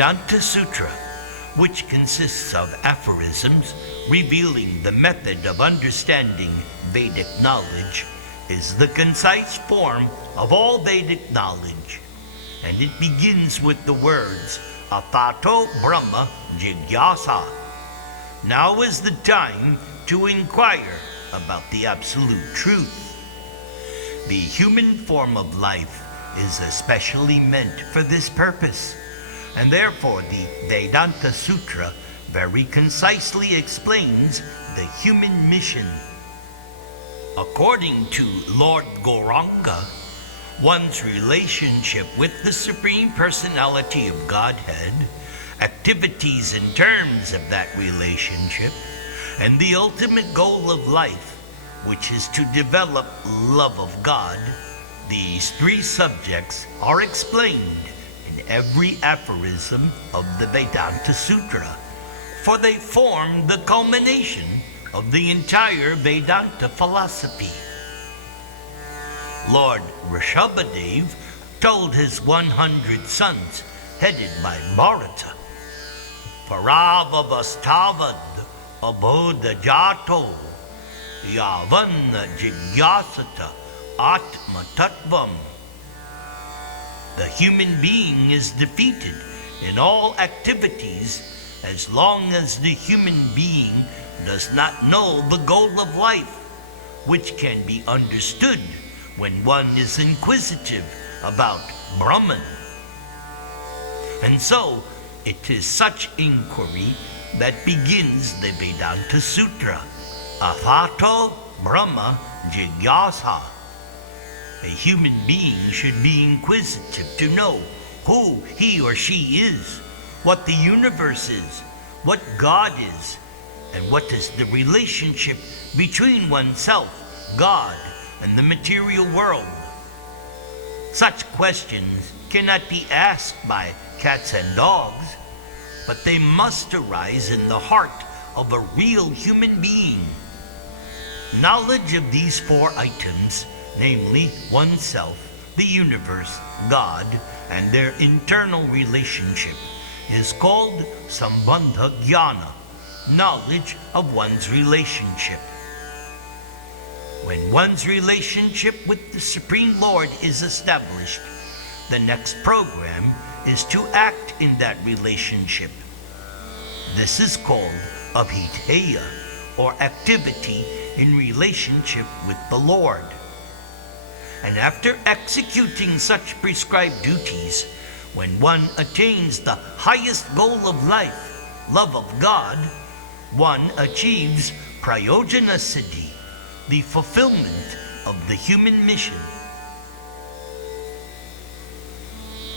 Vedanta Sutra, which consists of aphorisms revealing the method of understanding Vedic knowledge, is the concise form of all Vedic knowledge, and it begins with the words Atato Brahma Jigyasa. Now is the time to inquire about the absolute truth. The human form of life is especially meant for this purpose, and therefore the Vedanta Sutra very concisely explains the human mission. According to Lord Gauranga, one's relationship with the Supreme Personality of Godhead, activities in terms of that relationship, and the ultimate goal of life, which is to develop love of God, these three subjects are explained in every aphorism of the Vedanta Sutra, for they form the culmination of the entire Vedanta philosophy. Lord Rishabhadev told his 100 sons, headed by Bharata, Paravavastavad abodha jato yavan jigyasata atma tattvam. The human being is defeated in all activities as long as the human being does not know the goal of life, which can be understood when one is inquisitive about Brahman. And so, it is such inquiry that begins the Vedanta Sutra, Athato Brahma Jigyasa. A human being should be inquisitive to know who he or she is, what the universe is, what God is, and what is the relationship between oneself, God, and the material world. Such questions cannot be asked by cats and dogs, but they must arise in the heart of a real human being. Knowledge of these four items, namely oneself, the universe, God, and their internal relationship, is called Sambandha Jnana, knowledge of one's relationship. When one's relationship with the Supreme Lord is established, the next program is to act in that relationship. This is called abhidheya, or activity in relationship with the Lord. And after executing such prescribed duties, when one attains the highest goal of life, love of God, one achieves prayojana siddhi, the fulfillment of the human mission.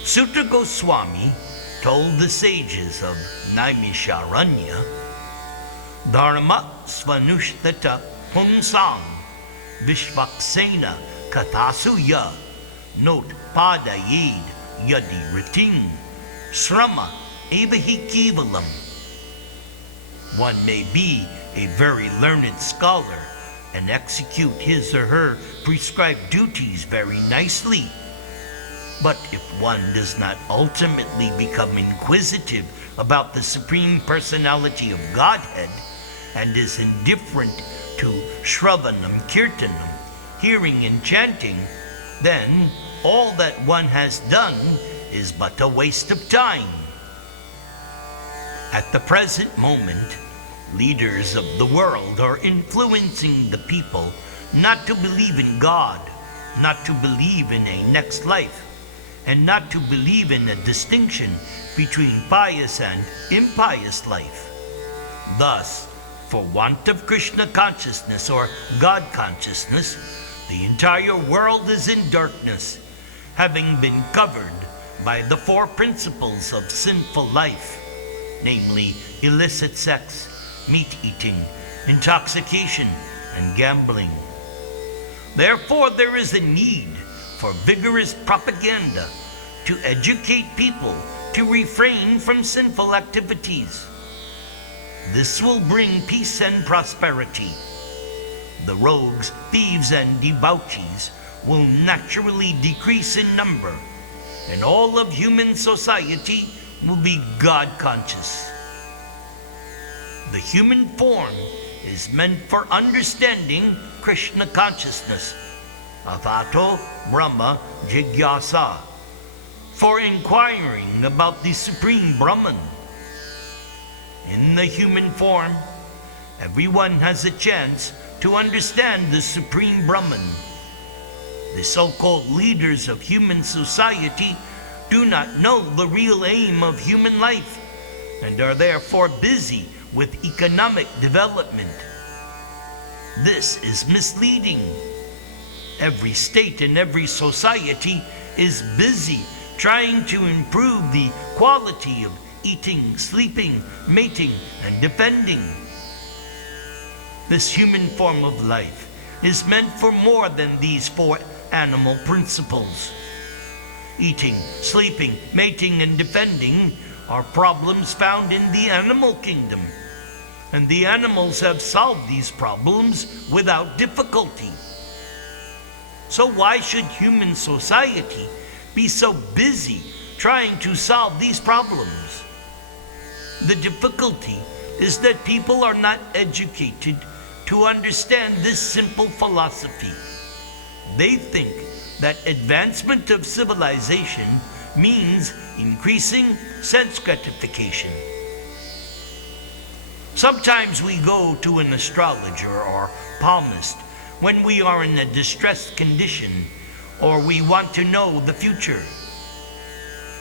Sutra Goswami told the sages of Naimisharanya, Dharma svanushtata pungsam vishvaksena katasuya not padayed yadi riting srama evahi kevalam. One may be a very learned scholar and execute his or her prescribed duties very nicely. But if one does not ultimately become inquisitive about the Supreme Personality of Godhead and is indifferent to Shravanam Kirtanam, hearing and chanting, then all that one has done is but a waste of time. At the present moment, leaders of the world are influencing the people not to believe in God, not to believe in a next life, and not to believe in a distinction between pious and impious life. Thus, for want of Krishna consciousness or God consciousness, the entire world is in darkness, having been covered by the four principles of sinful life, namely illicit sex, meat eating, intoxication, and gambling. Therefore, there is a need for vigorous propaganda to educate people to refrain from sinful activities. This will bring peace and prosperity. The rogues, thieves, and debauchees will naturally decrease in number, and all of human society will be God conscious. The human form is meant for understanding Krishna consciousness, Atato Brahma Jigyasa, for inquiring about the Supreme Brahman. In the human form, everyone has a chance to understand the Supreme Brahman. The so-called leaders of human society do not know the real aim of human life and are therefore busy with economic development. This is misleading. Every state and every society is busy trying to improve the quality of eating, sleeping, mating, and defending. This human form of life is meant for more than these four animal principles. Eating, sleeping, mating, and defending are problems found in the animal kingdom, and the animals have solved these problems without difficulty. So why should human society be so busy trying to solve these problems? The difficulty is that people are not educated to understand this simple philosophy. They think that advancement of civilization means increasing sense gratification. Sometimes we go to an astrologer or palmist when we are in a distressed condition or we want to know the future.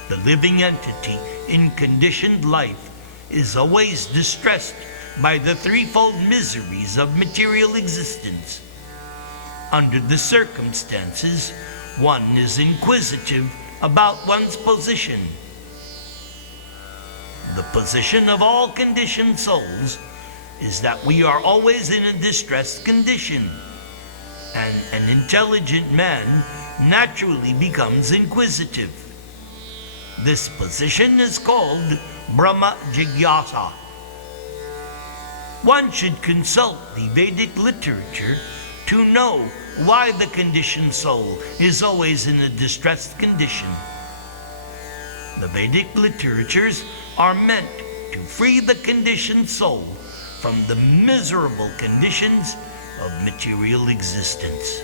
The living entity in conditioned life is always distressed by the threefold miseries of material existence. Under the circumstances, one is inquisitive about one's position. The position of all conditioned souls is that we are always in a distressed condition, and an intelligent man naturally becomes inquisitive. This position is called Brahma Jigyasa. One should consult the Vedic literature to know why the conditioned soul is always in a distressed condition. The Vedic literatures are meant to free the conditioned soul from the miserable conditions of material existence.